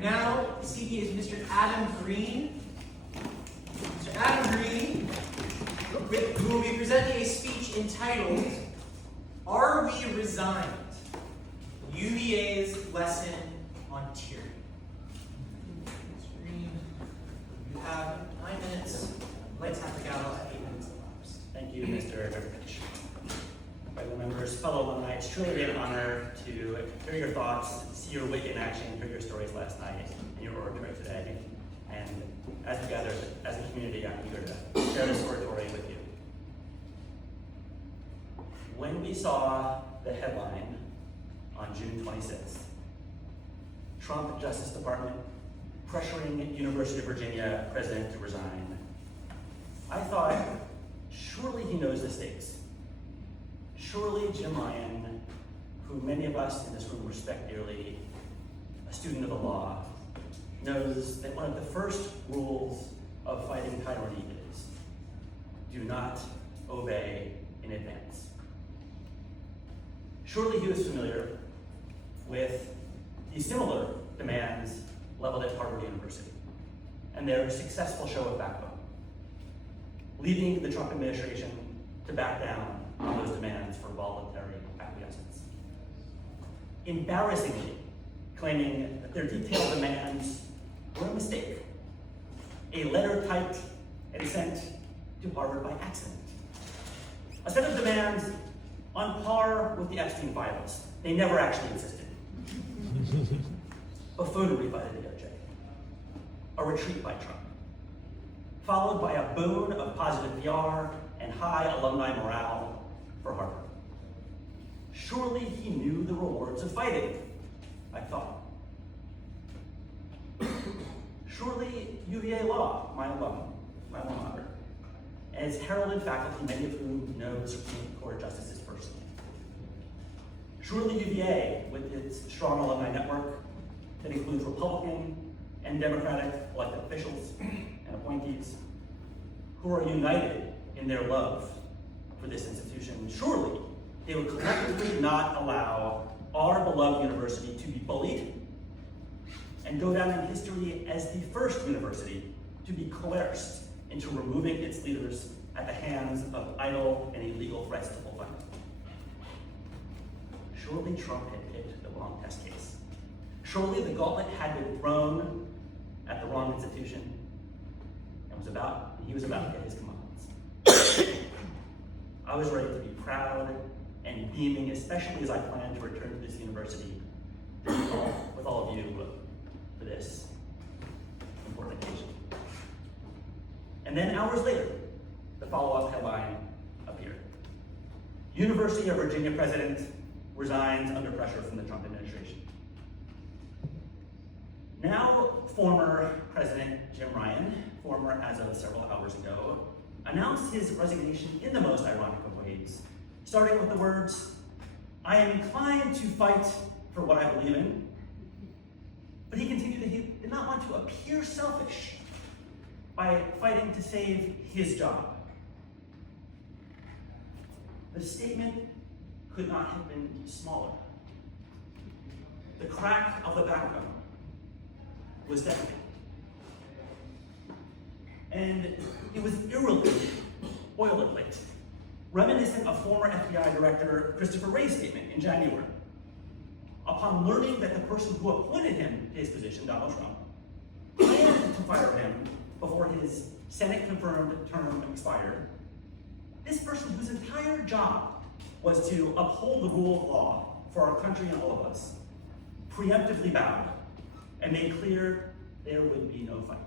Now speaking is Mr. Adam Green. Mr. Adam Green, who will be presenting a speech entitled, "Are We Resigned? UVA's Lesson on Tyranny." Mr. Green, you have 9 minutes. Lights have to go at 8 minutes elapsed. Thank you, Mr. Jefferson. Fellow members, fellow alumni, it's truly an honor to hear your thoughts, see your wit in action, hear your stories last night, and your oratory today. And as we gather as a community, I'm eager to share this oratory with you. When we saw the headline on June 26th, Trump Justice Department pressuring University of Virginia president to resign, I thought, surely he knows the stakes. Surely Jim Ryan, who many of us in this room respect dearly, a student of the law, knows that one of the first rules of fighting tyranny is, do not obey in advance. Surely he was familiar with the similar demands leveled at Harvard University and their successful show of backbone, leading the Trump administration to back down on those demands for voluntary acquiescence. Embarrassingly, claiming that their detailed demands were a mistake, a letter typed and sent to Harvard by accident. A set of demands on par with the Epstein files. They never actually existed. Buffoonery by the DOJ. A retreat by Trump. Followed by a boon of positive PR and high alumni morale for Harvard. Surely he knew the rewards of fighting, I thought. Surely UVA Law, my alma mater, and its heralded faculty, many of whom know the Supreme Court justices personally. Surely UVA, with its strong alumni network that includes Republican and Democratic elected officials and appointees who are united in their love for this institution, surely they would collectively not allow our beloved university to be bullied and go down in history as the first university to be coerced into removing its leaders at the hands of idle and illegal threats to full funding. Surely Trump had picked the wrong test case. Surely the gauntlet had been thrown at the wrong institution and he was about to get his comeuppance. I was ready to be proud and beaming, especially as I planned to return to this university with all of you for this important occasion. And then hours later, the follow-up headline appeared. University of Virginia president resigns under pressure from the Trump administration. Now, former President Jim Ryan, former as of several hours ago, announced his resignation in the most ironic of ways, starting with the words, "I am inclined to fight for what I believe in." But he continued that he did not want to appear selfish by fighting to save his job. The statement could not have been smaller. The crack of the backbone was deafening. And it was eerily boilerplate, reminiscent of former FBI Director Christopher Wray's statement in January. Upon learning that the person who appointed him to his position, Donald Trump, planned to fire him before his Senate-confirmed term expired, this person whose entire job was to uphold the rule of law for our country and all of us, preemptively bowed and made clear there would be no fight.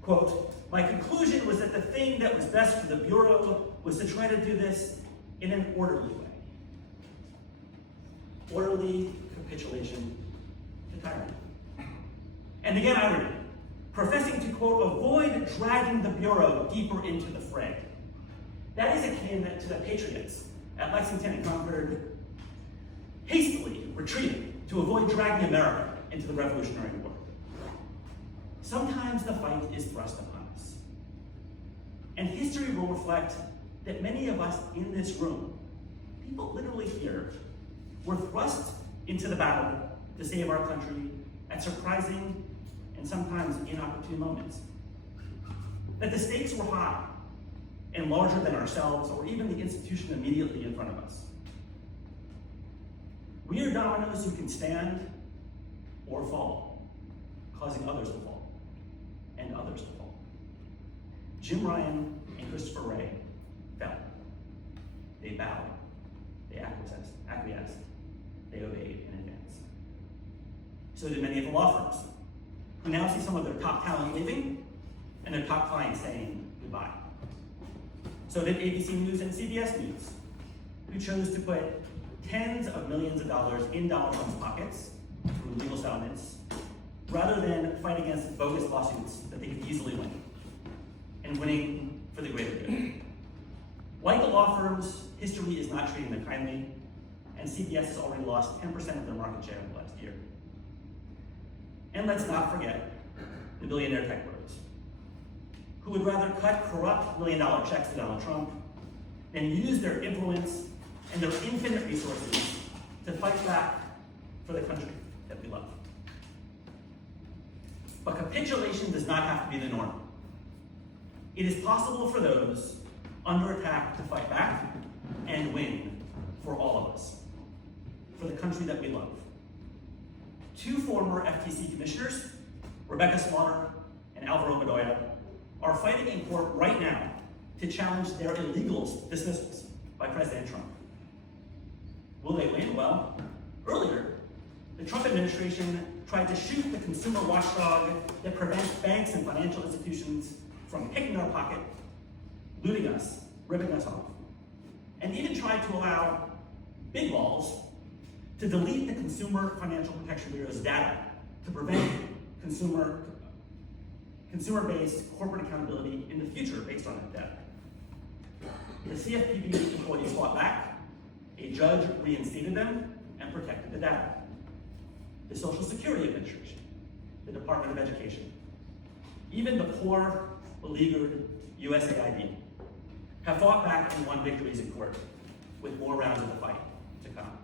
Quote, "My conclusion was that the thing that was best for the Bureau was to try to do this in an orderly way." Orderly capitulation to tyranny. And again, irony, professing to, quote, "avoid dragging the Bureau deeper into the fray." That is akin to the patriots at Lexington and Concord hastily retreating to avoid dragging America into the Revolutionary War. Sometimes the fight is thrust upon us. And history will reflect that many of us in this room, people literally here, were thrust into the battle to save our country at surprising and sometimes inopportune moments. That the stakes were high and larger than ourselves or even the institution immediately in front of us. We are dominoes who can stand or fall, causing others to fall and others to fall. Jim Ryan and Christopher Wray fell. They bowed, they acquiesced, they obeyed in advance. So did many of the law firms, who now see some of their top talent leaving and their top clients saying goodbye. So did ABC News and CBS News, who chose to put tens of millions of dollars in Donald Trump's pockets through legal settlements, rather than fight against bogus lawsuits that they could easily win, and winning for the greater good. Like the law firms, history is not treating them kindly, and CBS has already lost 10% of their market share in the last year. And let's not forget the billionaire tech bros, who would rather cut corrupt million-dollar checks to Donald Trump than use their influence and their infinite resources to fight back for the country that we love. But capitulation does not have to be the norm. It is possible for those under attack to fight back and win for all of us, for the country that we love. Two former FTC commissioners, Rebecca Slaughter and Alvaro Bedoya, are fighting in court right now to challenge their illegal dismissals by President Trump. Will they win? Well, earlier, the Trump administration tried to shoot the consumer watchdog that prevents banks and financial institutions from picking our pocket, looting us, ripping us off, and even tried to allow big laws to delete the Consumer Financial Protection Bureau's data to prevent consumer-based corporate accountability in the future based on that data. The CFPB employees fought back, a judge reinstated them, and protected the data. The Social Security Administration, the Department of Education, even the poor, beleaguered USAID have fought back and won victories in court, with more rounds of the fight to come.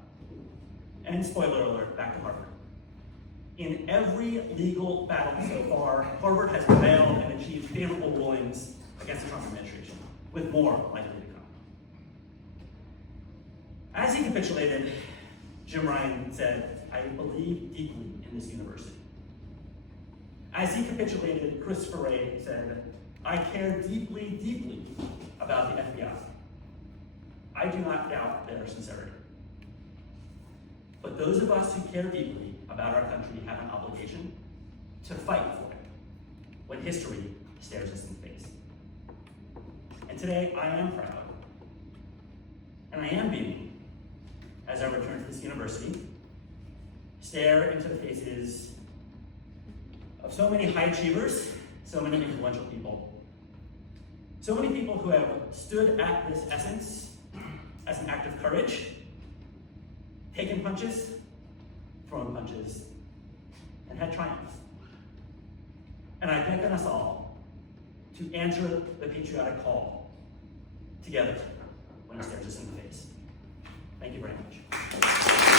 And spoiler alert, back to Harvard. In every legal battle so far, Harvard has prevailed and achieved favorable rulings against the Trump administration, with more likely to come. As he capitulated, Jim Ryan said, "I believe deeply in this university." As he capitulated, Christopher Wray said, "I care deeply, deeply about the FBI. I do not doubt their sincerity. But those of us who care deeply about our country have an obligation to fight for it when history stares us in the face." And today, I am proud, and I am beaming, as I return to this university, stare into the faces of so many high achievers, so many influential people, so many people who have stood at this essence as an act of courage, taken punches, thrown punches, and had triumphs. And I beckon us all to answer the patriotic call together when it stares us in the face. Thank you very much.